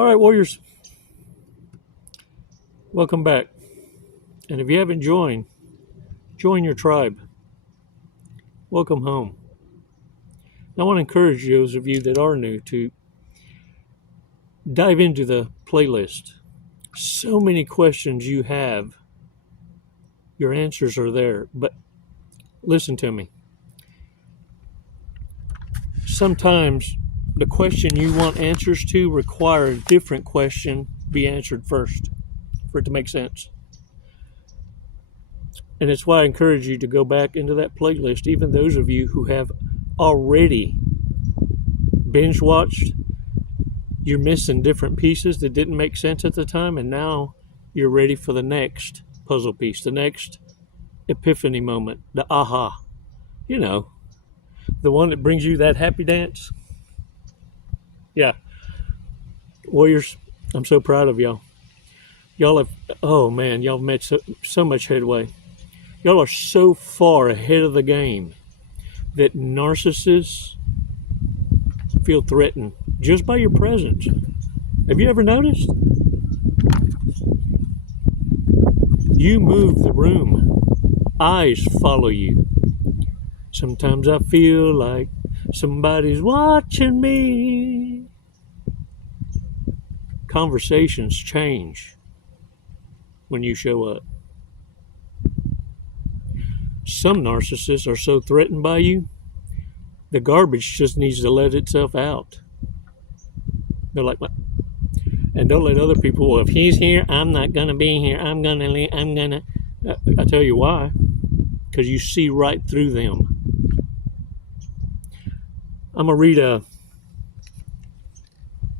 All right, warriors, welcome back. And if you haven't joined, join your tribe. Welcome home. I want to encourage those of you that are new to dive into the playlist. So many questions you have, your answers are there. But listen to me. Sometimes the question you want answers to require a different question be answered first for it to make sense. And it's why I encourage you to go back into that playlist, even those of you who have already binge watched. You're missing different pieces that didn't make sense at the time, and now you're ready for the next puzzle piece, the next epiphany moment, the aha. You know, the one that brings you that happy dance. Yeah. Warriors, I'm so proud of y'all. Y'all have, oh man, y'all have made so much headway. Y'all are so far ahead of the game that narcissists feel threatened just by your presence. Have you ever noticed? You move the room. Eyes follow you. Sometimes I feel like somebody's watching me. Conversations change when you show up. Some narcissists are so threatened by you, the garbage just needs to let itself out. They're like, what? And don't let other people, well, if he's here, I'm not going to be here. I'm going to. I tell you why. Because you see right through them. I'm going to read a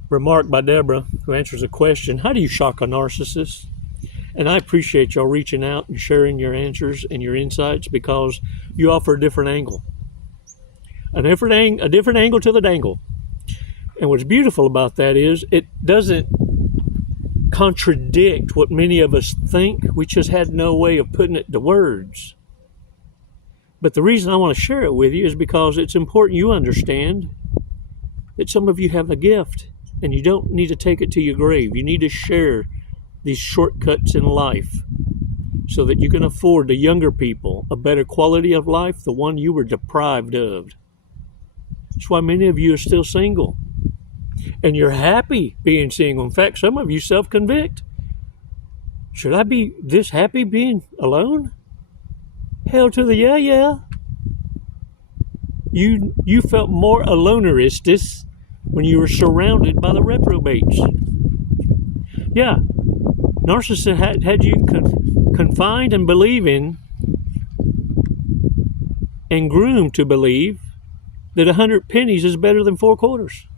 remark by Deborah, who answers a question. How do you shock a narcissist? And I appreciate y'all reaching out and sharing your answers and your insights, because you offer a different angle. A different angle to the dangle. And what's beautiful about that is it doesn't contradict what many of us think. We just had no way of putting it to words. But the reason I want to share it with you is because it's important you understand that some of you have a gift, and you don't need to take it to your grave. You need to share these shortcuts in life so that you can afford the younger people a better quality of life, the one you were deprived of. That's why many of you are still single. And you're happy being single. In fact, some of you self-convict. Should I be this happy being alone? Hell to the yeah. You felt more aloneristic when you were surrounded by the reprobates. Yeah. Narcissists had you confined and believing and groomed to believe that 100 pennies is better than 4 quarters.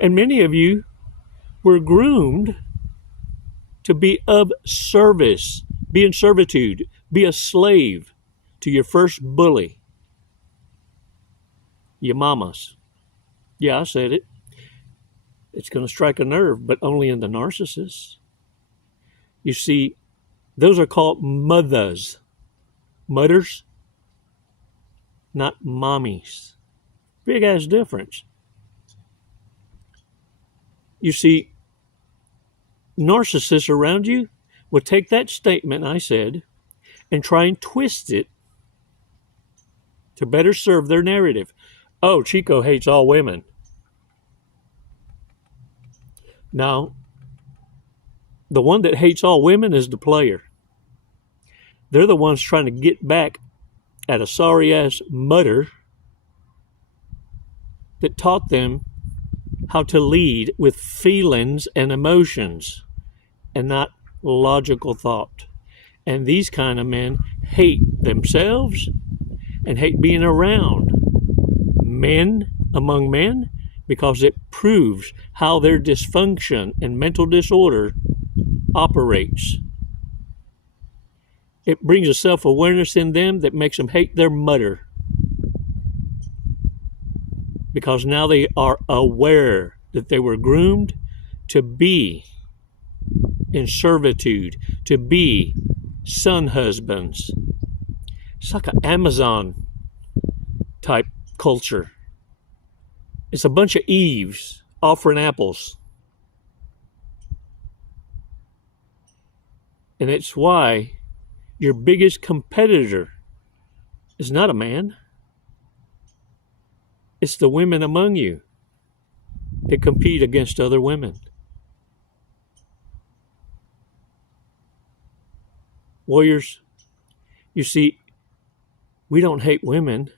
And many of you were groomed to be of service, be in servitude, be a slave to your first bully, your mamas. Yeah, I said it. It's going to strike a nerve, but only in the narcissists. You see, those are called mothers. Mothers, not mommies. Big ass difference. You see, narcissists around you will take that statement I said and try and twist it to better serve their narrative. Oh, Chico hates all women. Now, the one that hates all women is the player. They're the ones trying to get back at a sorry-ass mother that taught them how to lead with feelings and emotions and not logical thought. And these kind of men hate themselves and hate being around men among men, because it proves how their dysfunction and mental disorder operates. It brings a self-awareness in them that makes them hate their mother, because now they are aware that they were groomed to be in servitude, to be son husbands. It's like an Amazon type culture. It's a bunch of Eves offering apples. And it's why your biggest competitor is not a man. It's the women among you that compete against other women. Warriors, you see, we don't hate women.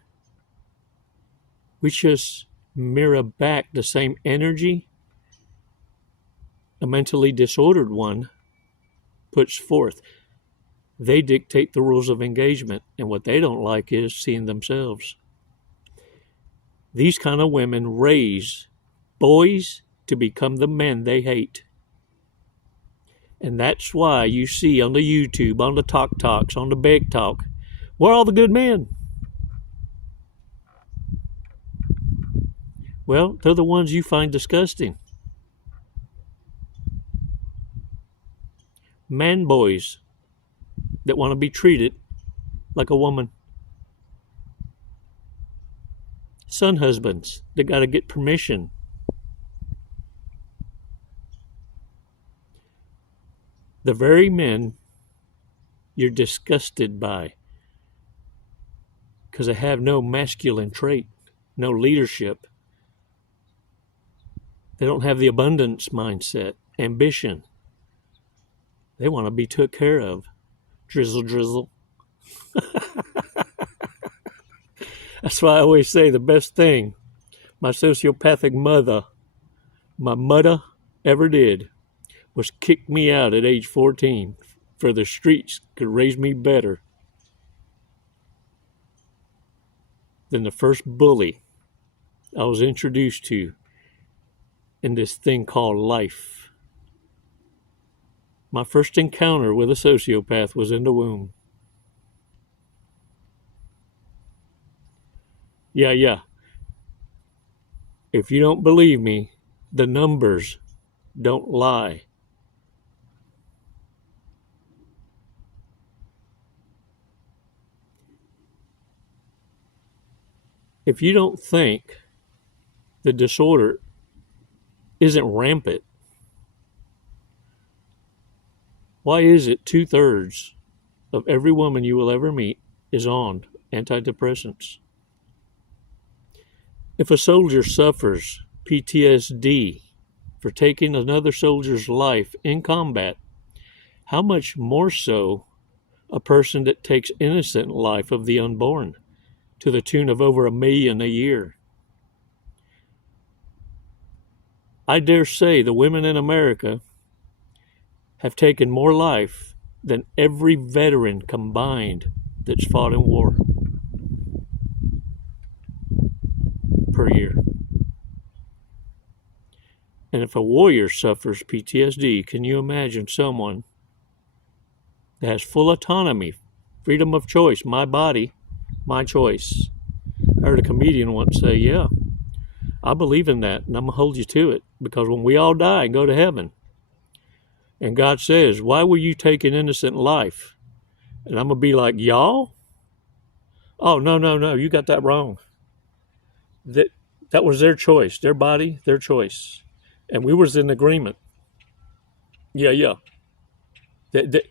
We just mirror back the same energy a mentally disordered one puts forth. They dictate the rules of engagement, and what they don't like is seeing themselves. These kind of women raise boys to become the men they hate. And that's why you see on the YouTube, on the Talk Talks, on the Beg Talk, where are all the good men? Well, they're the ones you find disgusting. Man boys that want to be treated like a woman. Son husbands that got to get permission. The very men you're disgusted by because they have no masculine trait, no leadership. They don't have the abundance mindset, ambition. They want to be took care of. Drizzle, drizzle. That's why I always say the best thing my sociopathic mother, my mother, ever did was kick me out at age 14 for the streets could raise me better than the first bully I was introduced to in this thing called life. My first encounter with a sociopath was in the womb. Yeah. If you don't believe me, the numbers don't lie. If you don't think the disorder isn't rampant, why is it 2/3 of every woman you will ever meet is on antidepressants? If a soldier suffers PTSD for taking another soldier's life in combat, how much more so a person that takes innocent life of the unborn to the tune of over 1 million a year? I dare say the women in America have taken more life than every veteran combined that's fought in war per year. And if a warrior suffers PTSD, can you imagine someone that has full autonomy, freedom of choice, my body, my choice? I heard a comedian once say, yeah, I believe in that, and I'm going to hold you to it, because when we all die and go to heaven, and God says, why will you take an innocent life? And I'm going to be like, y'all? Oh, no, you got that wrong. That was their choice, their body, their choice. And we was in agreement. Yeah. It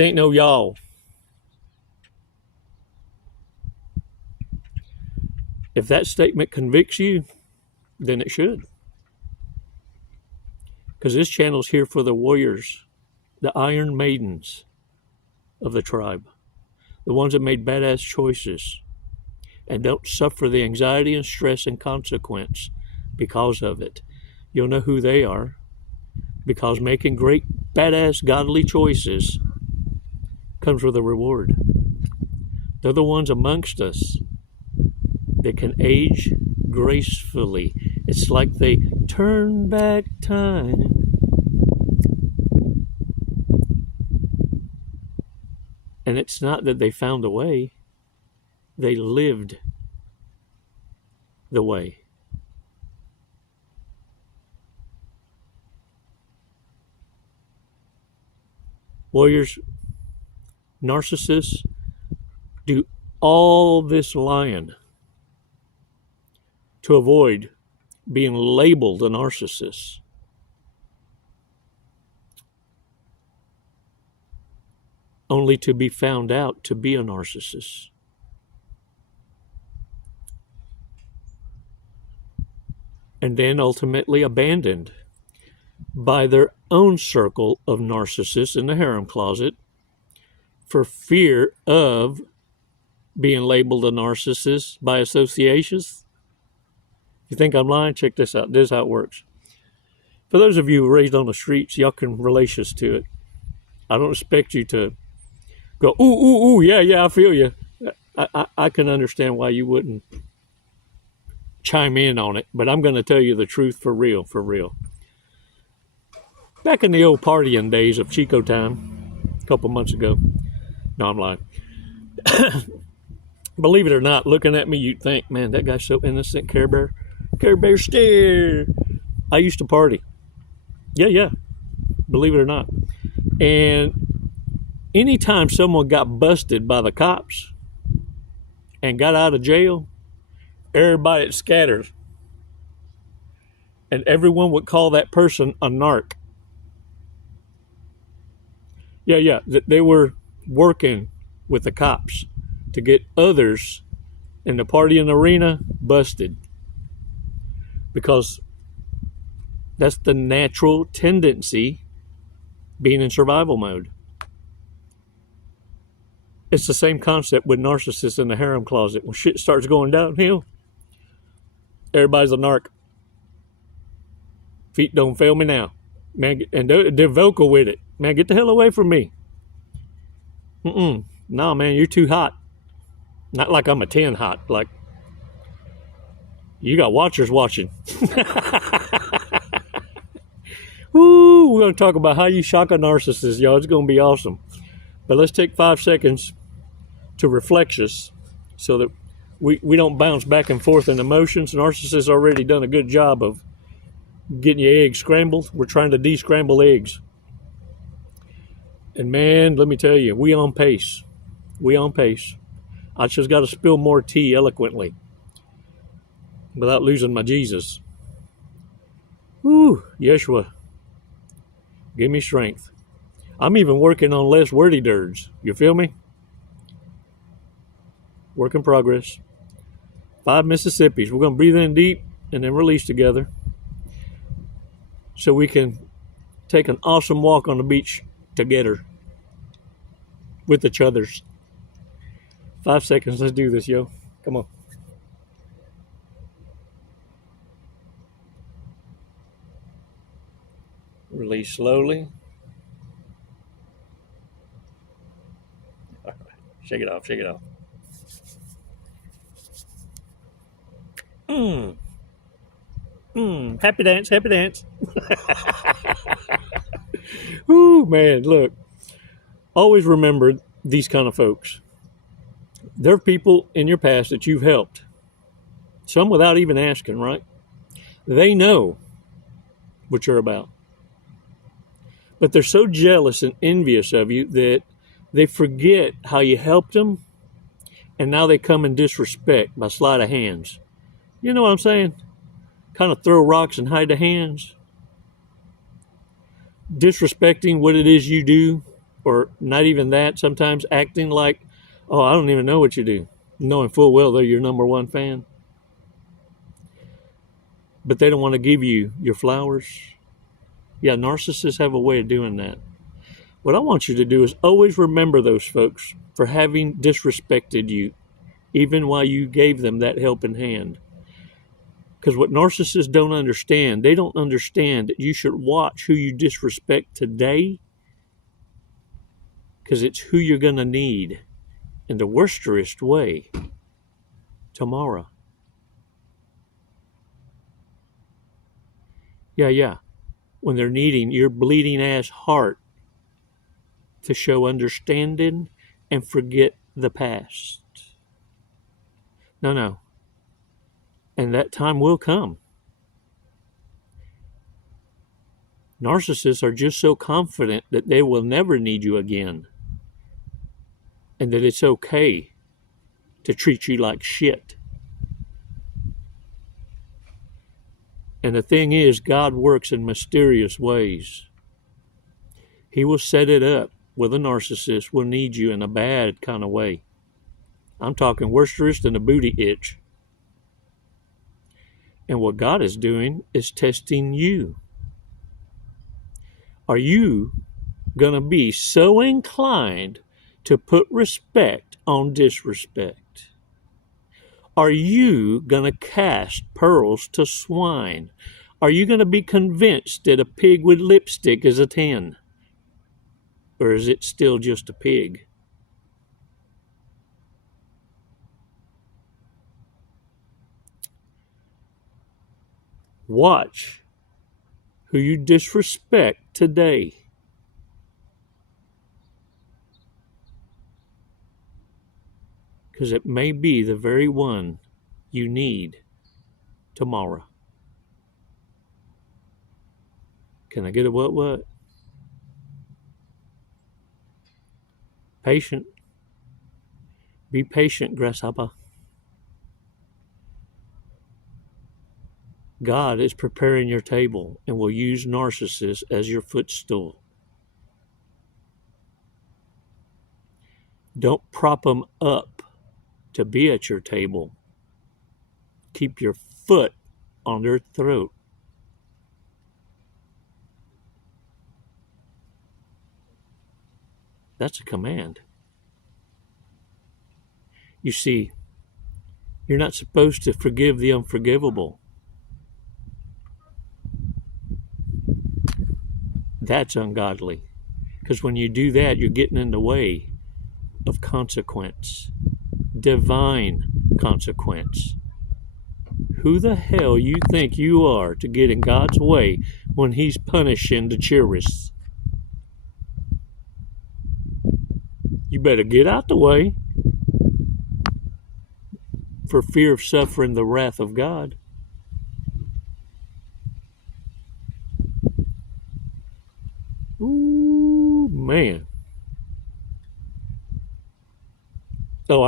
ain't no y'all. If that statement convicts you, then it should. Because this channel's here for the warriors, the iron maidens of the tribe, the ones that made badass choices and don't suffer the anxiety and stress and consequence because of it. You'll know who they are, because making great badass godly choices comes with a reward. They're the ones amongst us that can age gracefully. It's like they turn back time. And it's not that they found a way. They lived the way. Warriors, narcissists do all this lying to avoid being labeled a narcissist. Only to be found out to be a narcissist. And then ultimately abandoned by their own circle of narcissists in the harem closet for fear of being labeled a narcissist by associations. You think I'm lying? Check this out. This is how it works. For those of you who were raised on the streets, y'all can relate us to it. I don't expect you to go, ooh, yeah, I feel you. I can understand why you wouldn't chime in on it, but I'm going to tell you the truth for real. Back in the old partying days of Chico time, a couple months ago. No, I'm lying. Believe it or not, looking at me, you'd think, man, that guy's so innocent. Care Bear stare. I used to party. Yeah. Believe it or not. And anytime someone got busted by the cops and got out of jail, everybody scattered. And everyone would call that person a narc. Yeah. They were working with the cops to get others in the partying arena busted. Because that's the natural tendency being in survival mode. It's the same concept with narcissists in the harem closet. When shit starts going downhill, everybody's a narc. Feet don't fail me now. Man, and they're vocal with it. Man, get the hell away from me. Nah, man, you're too hot. Not like I'm a 10 hot. Like, you got watchers watching. Woo, we're going to talk about how you shock a narcissist, y'all. It's going to be awesome. But let's take 5 seconds to reflect us so that we don't bounce back and forth in emotions. Narcissists already done a good job of getting your eggs scrambled. We're trying to de-scramble eggs. And man, let me tell you, we on pace. I just got to spill more tea eloquently without losing my Jesus. Woo, Yeshua, give me strength. I'm even working on less wordy dirds. You feel me? Work in progress. 5 Mississippis. We're going to breathe in deep and then release together so we can take an awesome walk on the beach together with each others. 5 seconds. Let's do this, yo. Come on. Release slowly. All right. Shake it off. Happy dance. Ooh, man, look. Always remember these kind of folks. There are people in your past that you've helped. Some without even asking, right? They know what you're about. But they're so jealous and envious of you that they forget how you helped them, and now they come in disrespect by sleight of hands. You know what I'm saying? Kind of throw rocks and hide the hands. Disrespecting what it is you do, or not even that, sometimes acting like, oh, I don't even know what you do, knowing full well they're your number one fan. But they don't want to give you your flowers. Yeah, narcissists have a way of doing that. What I want you to do is always remember those folks for having disrespected you, even while you gave them that helping hand. Because what narcissists don't understand, they don't understand that you should watch who you disrespect today, because it's who you're going to need in the worsterest way tomorrow. Yeah. When they're needing your bleeding ass heart to show understanding and forget the past. No. And that time will come. Narcissists are just so confident that they will never need you again. And that it's okay to treat you like shit. And the thing is, God works in mysterious ways. He will set it up with a narcissist will need you in a bad kind of way. I'm talking worse than a booty itch. And what God is doing is testing you. Are you going to be so inclined to put respect on disrespect? Are you going to cast pearls to swine? Are you going to be convinced that a pig with lipstick is a 10? Or is it still just a pig? Watch who you disrespect today. Because it may be the very one you need tomorrow. Can I get a what? Patient. Be patient, grasshopper. God is preparing your table and will use narcissists as your footstool. Don't prop them up to be at your table. Keep your foot on their throat. That's a command. You see, you're not supposed to forgive the unforgivable. That's ungodly. Because when you do that, you're getting in the way of consequence. Divine consequence. Who the hell you think you are to get in God's way when He's punishing the cheerists? You better get out the way for fear of suffering the wrath of God. Ooh, man. So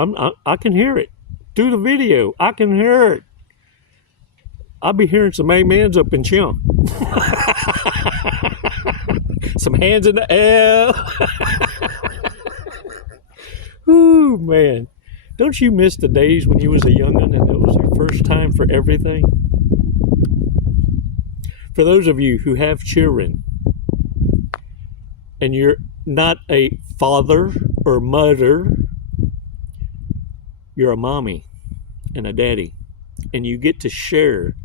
I can hear it through the video. I can hear it. I'll be hearing some amens up in Chum. Some hands in the air. Ooh, man. Don't you miss the days when you was a young'un and it was your first time for everything? For those of you who have children and you're not a father or mother, you're a mommy and a daddy, and you get to share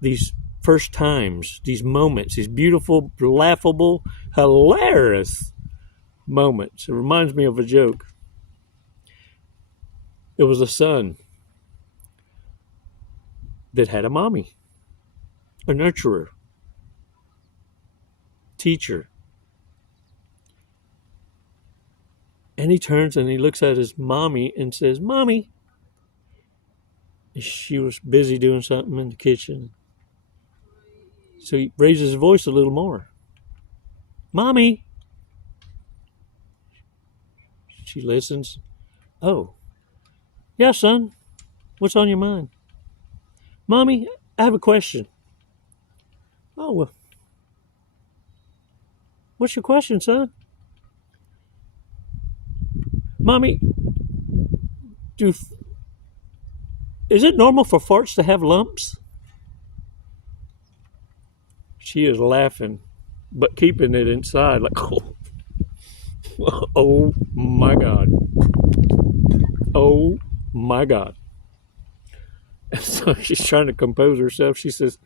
these first times, these moments, these beautiful, laughable, hilarious moments. It reminds me of a joke. It was a son that had a mommy, a nurturer, teacher. And he turns and he looks at his mommy and says, "Mommy." She was busy doing something in the kitchen. So he raises his voice a little more. "Mommy." She listens. "Oh, yeah, son. What's on your mind?" "Mommy, I have a question." "Oh, well. What's your question, son?" "Mommy, is it normal for farts to have lumps?" She is laughing, but keeping it inside like, oh my God. Oh my God. And so she's trying to compose herself. She says,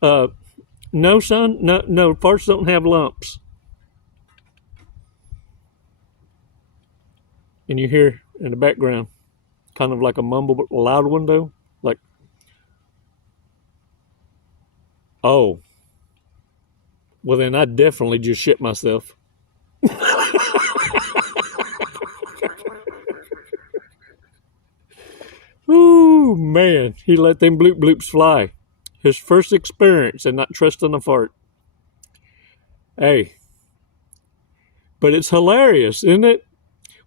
"No, son, no, farts don't have lumps." And you hear in the background, kind of like a mumble, but loud one though, like, "Oh, well then I definitely just shit myself." Ooh, man, he let them bloop bloops fly. His first experience and not trusting a fart. Hey, but it's hilarious, isn't it?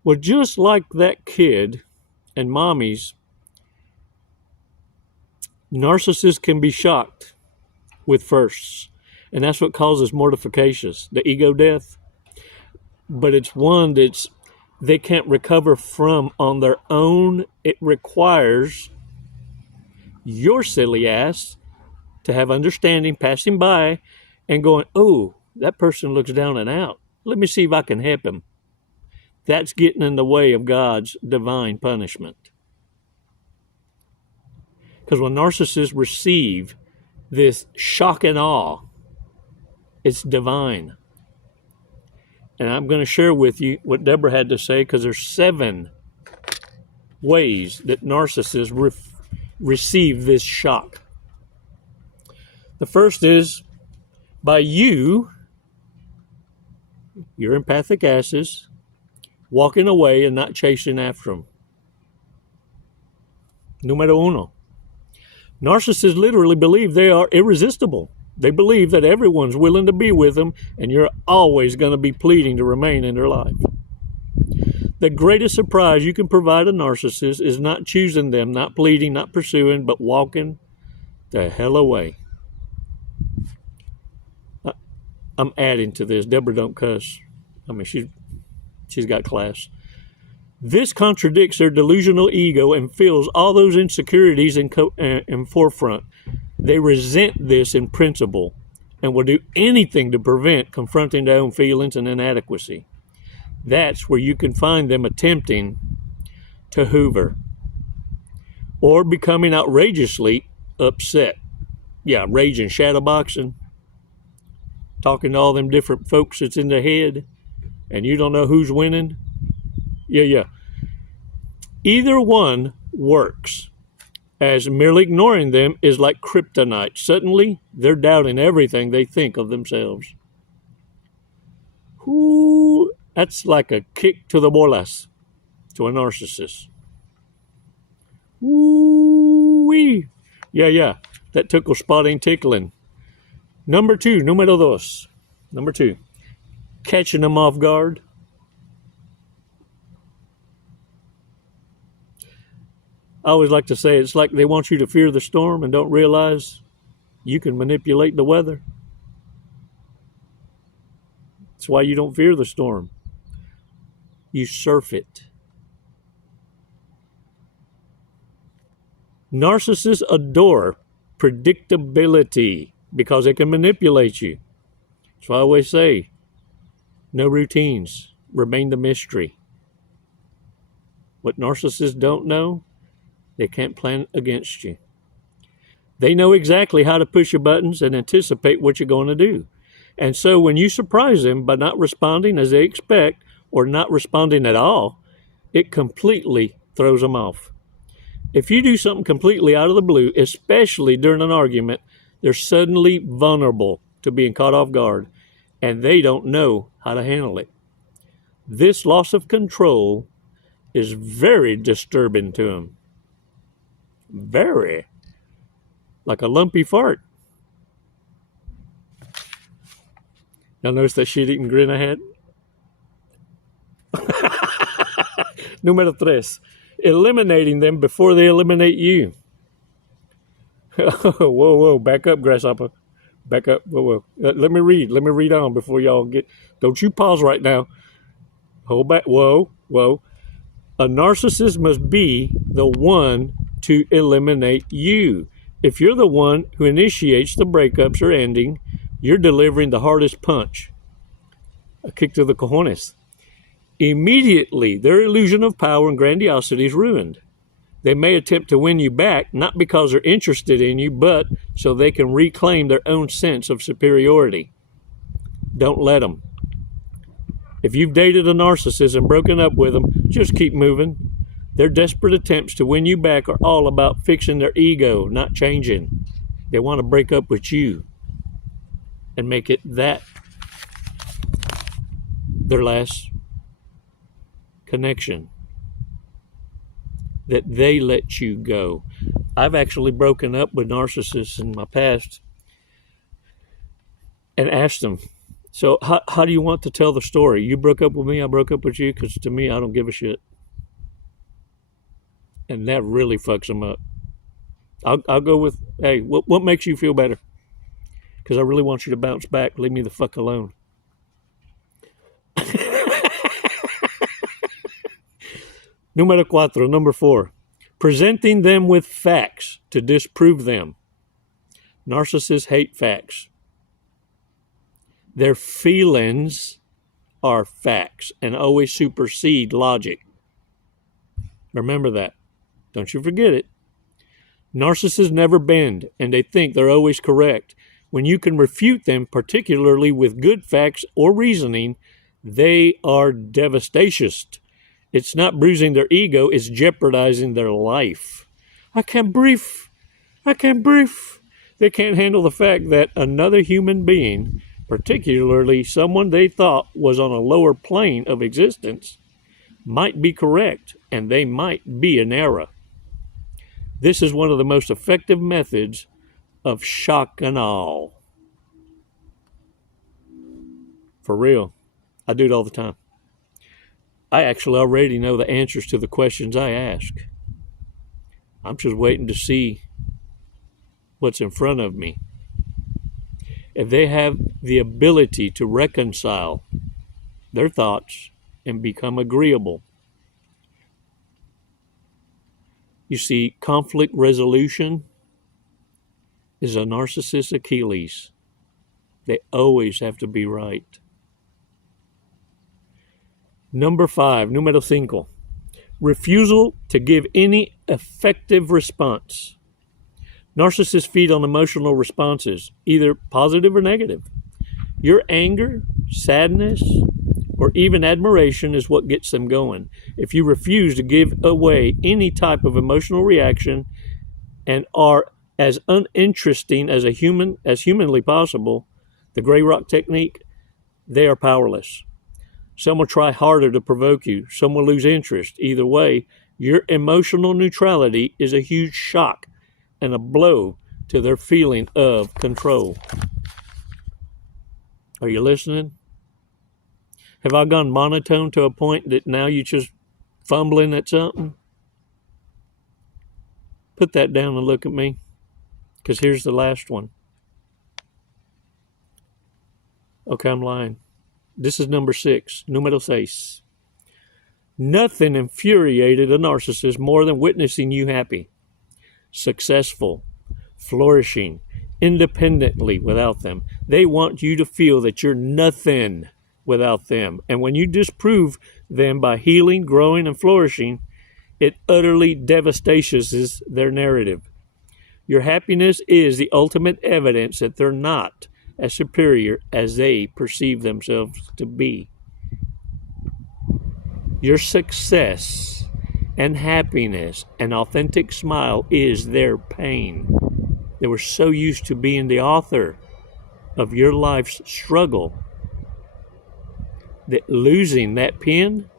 Well, just like that kid and mommies, narcissists can be shocked. with firsts. And that's what causes mortifications, the ego death. But it's one that's they can't recover from on their own. It requires your silly ass to have understanding, passing by, and going, oh, that person looks down and out. Let me see if I can help him. That's getting in the way of God's divine punishment. Because when narcissists receive this shock and awe, it's divine. And I'm going to share with you what Deborah had to say, because there's 7 ways that narcissists receive this shock. The first is by your empathic asses, walking away and not chasing after them. Número uno. Narcissists literally believe they are irresistible. They believe that everyone's willing to be with them, and you're always going to be pleading to remain in their life. The greatest surprise you can provide a narcissist is not choosing them, not pleading, not pursuing, but walking the hell away. I'm adding to this. Deborah don't cuss. I mean, she's got class. This contradicts their delusional ego and fills all those insecurities in forefront. They resent this in principle and will do anything to prevent confronting their own feelings and inadequacy. That's where you can find them attempting to hoover or becoming outrageously upset. Yeah, raging, shadowboxing, talking to all them different folks that's in their head, and you don't know who's winning. Yeah. Either one works, as merely ignoring them is like kryptonite. Suddenly, they're doubting everything they think of themselves. Ooh, that's like a kick to the bolas to a narcissist. Ooh-wee. Yeah. That tickle spot ain't tickling. Number 2, número dos. Number 2, catching them off guard. I always like to say it's like they want you to fear the storm and don't realize you can manipulate the weather. That's why you don't fear the storm. You surf it. Narcissists adore predictability because they can manipulate you. That's why I always say, no routines, remain the mystery. What narcissists don't know, they can't plan against you. They know exactly how to push your buttons and anticipate what you're going to do. And so when you surprise them by not responding as they expect or not responding at all, it completely throws them off. If you do something completely out of the blue, especially during an argument, they're suddenly vulnerable to being caught off guard, and they don't know how to handle it. This loss of control is very disturbing to them. Very. Like a lumpy fart. Y'all notice that shit-eating grin I had? Número 3. Eliminating them before they eliminate you. Whoa, back up, grasshopper. Back up, whoa. Let me read on before y'all get, don't you pause right now. Hold back, whoa. A narcissist must be the one to eliminate you. If you're the one who initiates the breakups or ending, you're delivering the hardest punch. A kick to the cojones. Immediately, their illusion of power and grandiosity is ruined. They may attempt to win you back, not because they're interested in you, but so they can reclaim their own sense of superiority. Don't let them. If you've dated a narcissist and broken up with them, just keep moving. Their desperate attempts to win you back are all about fixing their ego, not changing. They want to break up with you and make it that their last connection, that they let you go. I've actually broken up with narcissists in my past and asked them, so how do you want to tell the story? You broke up with me, I broke up with you, because to me, I don't give a shit. And that really fucks them up. I'll go with, hey, what makes you feel better? because I really want you to bounce back. Leave me the fuck alone. Número 4, number 4. Presenting them with facts to disprove them. Narcissists hate facts. Their feelings are facts and always supersede logic. Remember that. Don't you forget it. Narcissists never bend, and they think they're always correct. When you can refute them, particularly with good facts or reasoning, they are devastatist. It's not bruising their ego, it's jeopardizing their life. I can't breathe. I can't breathe. They can't handle the fact that another human being, particularly someone they thought was on a lower plane of existence, might be correct, and they might be in error. This is one of the most effective methods of shock and awe. For real. I do it all the time. I actually already know the answers to the questions I ask. I'm just waiting to see what's in front of me. If they have the ability to reconcile their thoughts and become agreeable. You see, conflict resolution is a narcissist's Achilles. They always have to be right. Number 5, número 5. Refusal to give any effective response. Narcissists feed on emotional responses, either positive or negative. Your anger, sadness, or even admiration is what gets them going. If you refuse to give away any type of emotional reaction and are as uninteresting as humanly possible, the gray rock technique, they are powerless. Some will try harder to provoke you. Some will lose interest. Either way, your emotional neutrality is a huge shock and a blow to their feeling of control. Are you listening? Have I gone monotone to a point that now you're just fumbling at something? Put that down and look at me, because here's the last one. Okay, I'm lying. This is number 6, número 6. Nothing infuriated a narcissist more than witnessing you happy, successful, flourishing, independently without them. They want you to feel that you're nothing without them. And when you disprove them by healing, growing, and flourishing, it utterly devastates their narrative. Your happiness is the ultimate evidence that they're not as superior as they perceive themselves to be. Your success and happiness and authentic smile is their pain. They were so used to being the author of your life's struggle that losing that pen,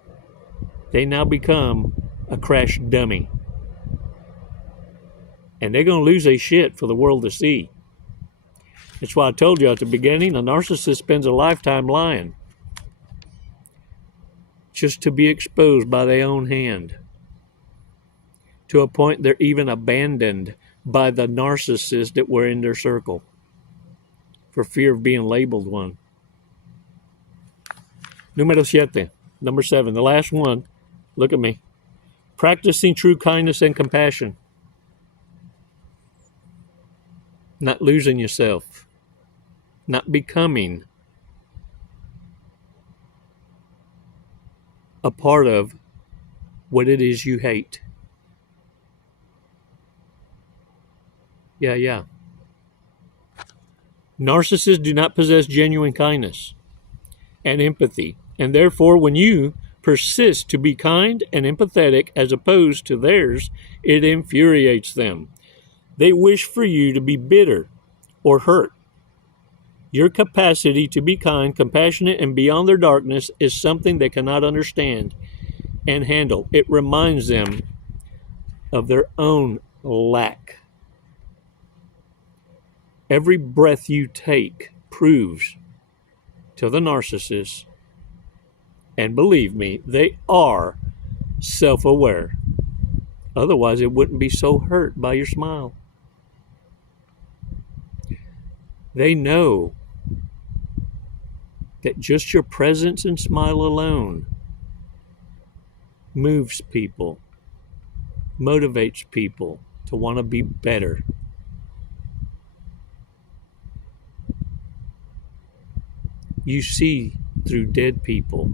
they now become a crash dummy. And they're going to lose their shit for the world to see. That's why I told you at the beginning, a narcissist spends a lifetime lying just to be exposed by their own hand. To a point they're even abandoned by the narcissists that were in their circle for fear of being labeled one. Número 7, number 7, the last one. Look at me. Practicing true kindness and compassion. Not losing yourself. Not becoming a part of what it is you hate. Yeah. Narcissists do not possess genuine kindness and empathy, and therefore when you persist to be kind and empathetic as opposed to theirs, it infuriates them. They wish for you to be bitter or hurt. Your capacity to be kind, compassionate, and beyond their darkness is something they cannot understand and handle. It reminds them of their own lack. Every breath you take proves to the narcissist, and believe me, they are self-aware. Otherwise, it wouldn't be so hurt by your smile. They know that just your presence and smile alone moves people, motivates people to want to be better. You see through dead people,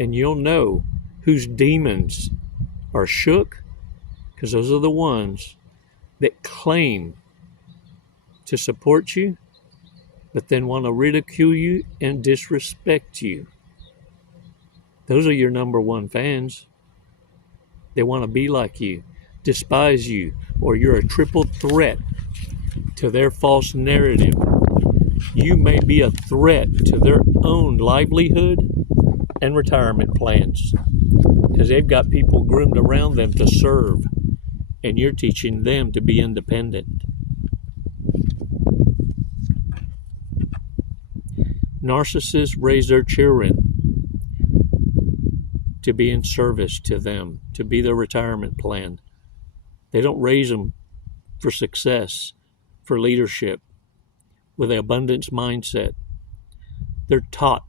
and you'll know whose demons are shook, because those are the ones that claim to support you, but then want to ridicule you and disrespect you. Those are your number one fans. They want to be like you, despise you, or you're a triple threat to their false narrative. You may be a threat to their own livelihood and retirement plans, because they've got people groomed around them to serve, and you're teaching them to be independent. Narcissists raise their children to be in service to them, to be their retirement plan. They don't raise them for success, for leadership, with an abundance mindset. They're taught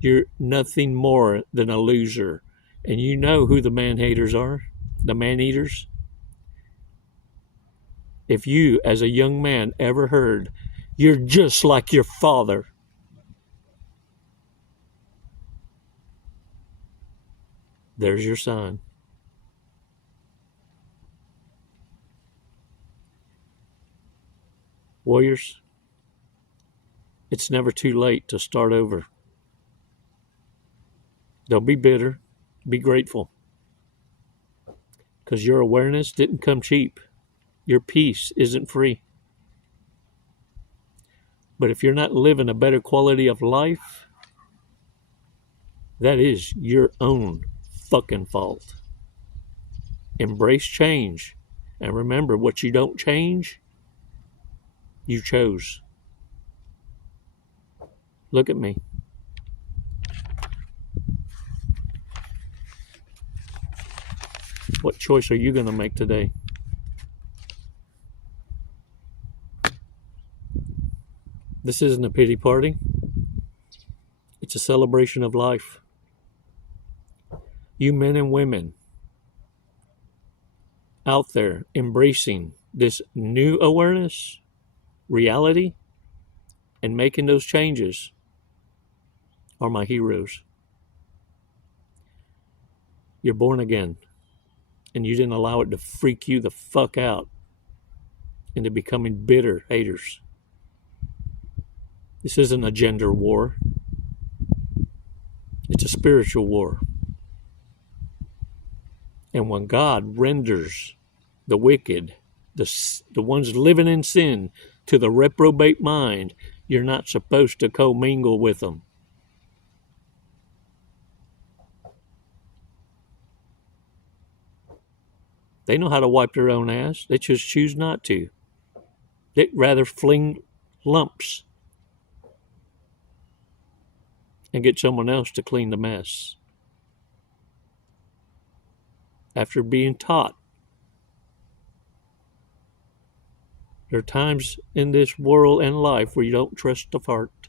you're nothing more than a loser. And you know who the man-haters are, the man-eaters. If you, as a young man, ever heard, "You're just like your father," there's your sign. Warriors, it's never too late to start over. Don't be bitter. Be grateful. Because your awareness didn't come cheap. Your peace isn't free. But if you're not living a better quality of life, that is your own fucking fault. Embrace change. And remember, what you don't change, you chose. Look at me. What choice are you going to make today? This isn't a pity party. It's a celebration of life. You men and women out there embracing this new awareness, reality, and making those changes are my heroes. You're born again, and you didn't allow it to freak you the fuck out into becoming bitter haters. This isn't a gender war. It's a spiritual war. And when God renders the wicked, the ones living in sin, to the reprobate mind, you're not supposed to commingle with them. They know how to wipe their own ass. They just choose not to. They'd rather fling lumps and get someone else to clean the mess. After being taught, there are times in this world and life where you don't trust the heart.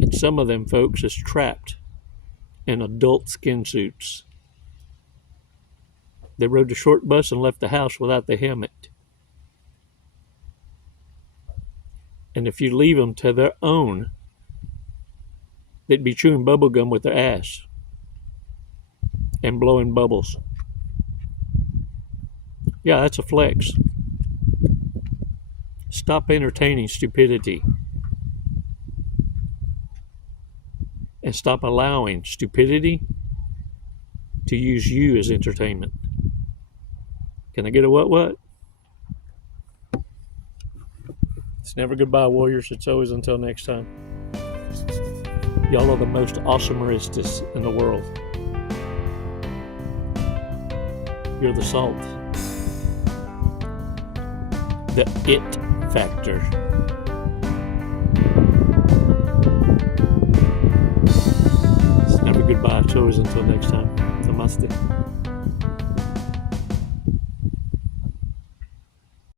And some of them folks is trapped in adult skin suits. They rode the short bus and left the house without the helmet. And if you leave them to their own, they'd be chewing bubble gum with their ass and blowing bubbles. Yeah, that's a flex. Stop entertaining stupidity. And stop allowing stupidity to use you as entertainment. Can I get a what? It's never goodbye, warriors. It's always until next time. Y'all are the most awesomeristas in the world. You're the salt. The it factor. It's never goodbye. It's always until next time. Namaste.